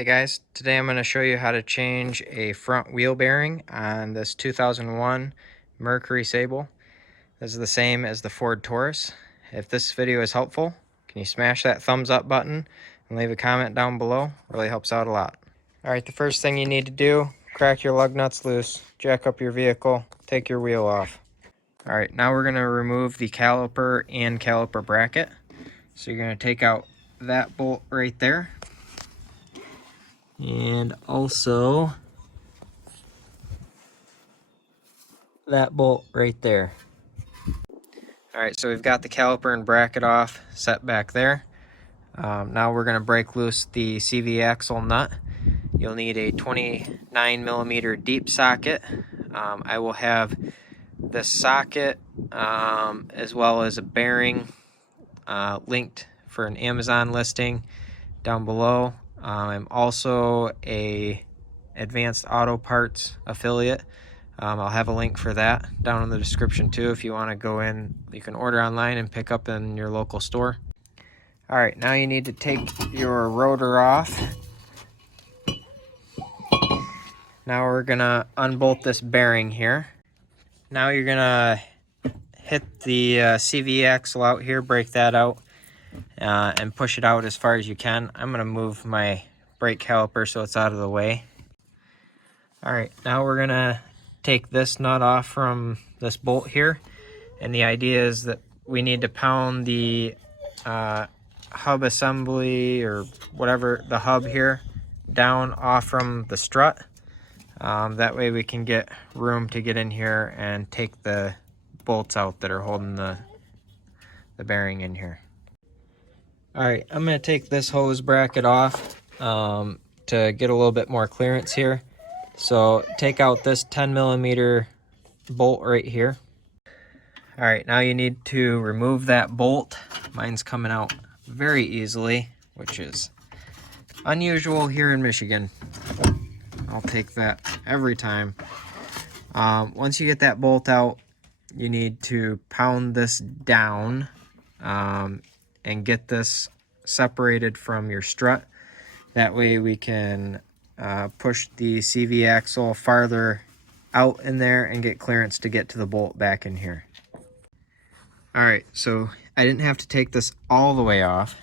Hey guys, today I'm going to show you how to change a front wheel bearing on this 2001 Mercury Sable. This is the same as the Ford Taurus. If this video is helpful, can you smash that thumbs up button and leave a comment down below? Really helps out a lot. Alright, the first thing you need to do, crack your lug nuts loose, jack up your vehicle, take your wheel off. Alright, now we're going to remove the caliper and caliper bracket. So you're going to take out that bolt right there. And also that bolt right there. Alright, so we've got the caliper and bracket off, set back there. Now we're going to break loose the CV axle nut. You'll need a 29mm deep socket. I will have this socket as well as a bearing linked for an Amazon listing down below. I'm also a Advanced Auto Parts affiliate. I'll have a link for that down in the description too. If you want to go in, you can order online and pick up in your local store. All right, now you need to take your rotor off. Now we're gonna unbolt this bearing here. Now you're gonna hit the CV axle out here, break that out, and push it out as far as you can. I'm gonna move my brake caliper so it's out of the way. All right, now we're gonna take this nut off from this bolt here, and the idea is that we need to pound the hub assembly or whatever, the hub here, down off from the strut. That way we can get room to get in here and take the bolts out that are holding the bearing in here. All right, I'm going to take this hose bracket off to get a little bit more clearance here. So take out this 10mm bolt right here. All right, now you need to remove that bolt. Mine's coming out very easily, which is unusual here in Michigan. I'll take that every time. Once you get that bolt out, you need to pound this down and get this separated from your strut. That way we can push the CV axle farther out in there and get clearance to get to the bolt back in here. All right, so I didn't have to take this all the way off.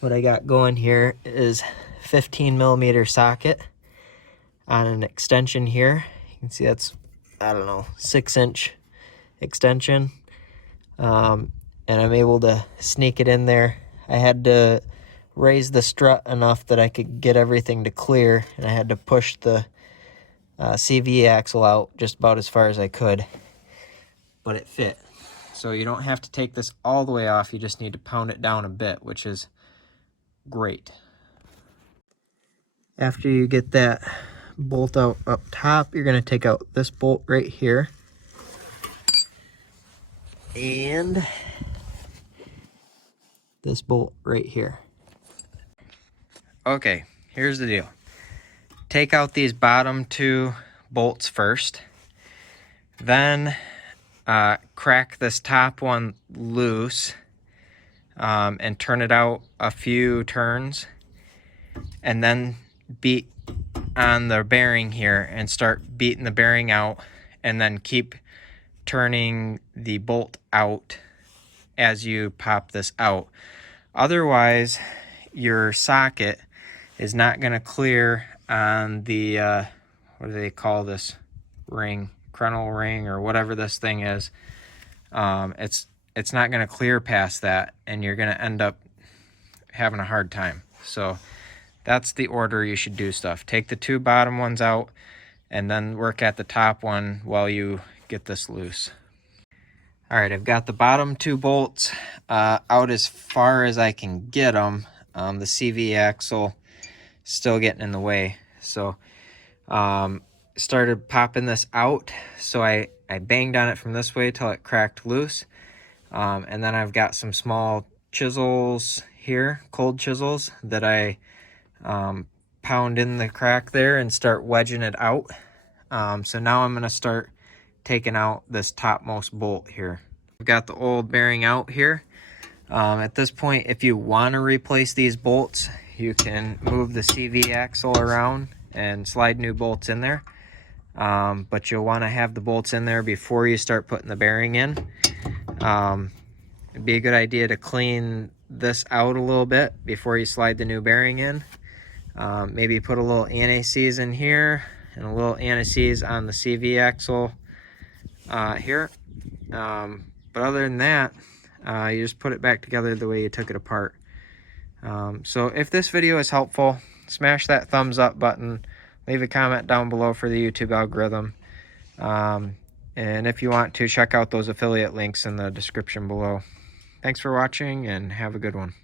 What I got going here is 15mm socket on an extension here. You can see that's, I don't know, 6-inch extension. And I'm able to sneak it in there. I had to raise the strut enough that I could get everything to clear, and I had to push the CV axle out just about as far as I could, but it fit. So you don't have to take this all the way off, you just need to pound it down a bit, which is great. After you get that bolt out up top, you're going to take out this bolt right here, and this bolt right here. Okay, here's the deal. Take out these bottom two bolts first, then crack this top one loose and turn it out a few turns, and then beat on the bearing here and start beating the bearing out, and then keep turning the bolt out as you pop this out. Otherwise, your socket is not going to clear on the what do they call this ring, Crenel ring, or whatever this thing is. It's not going to clear past that, and you're going to end up having a hard time. So that's the order you should do stuff. Take the two bottom ones out and then work at the top one while you get this loose. All right, I've got the bottom two bolts out as far as I can get them. The CV axle still getting in the way. So started popping this out. So I banged on it from this way till it cracked loose. And then I've got some small chisels here, cold chisels, that I pound in the crack there and start wedging it out. So now I'm going to start taking out this topmost bolt here. I've got the old bearing out here. At this point, if you want to replace these bolts, you can move the CV axle around and slide new bolts in there. But you'll want to have the bolts in there before you start putting the bearing in. It'd be a good idea to clean this out a little bit before you slide the new bearing in. Maybe put a little anti-seize in here and a little anti-seize on the CV axle here. But other than that, you just put it back together the way you took it apart. So if this video is helpful, smash that thumbs up button, leave a comment down below for the YouTube algorithm. And if you want to, check out those affiliate links in the description below. Thanks for watching and have a good one.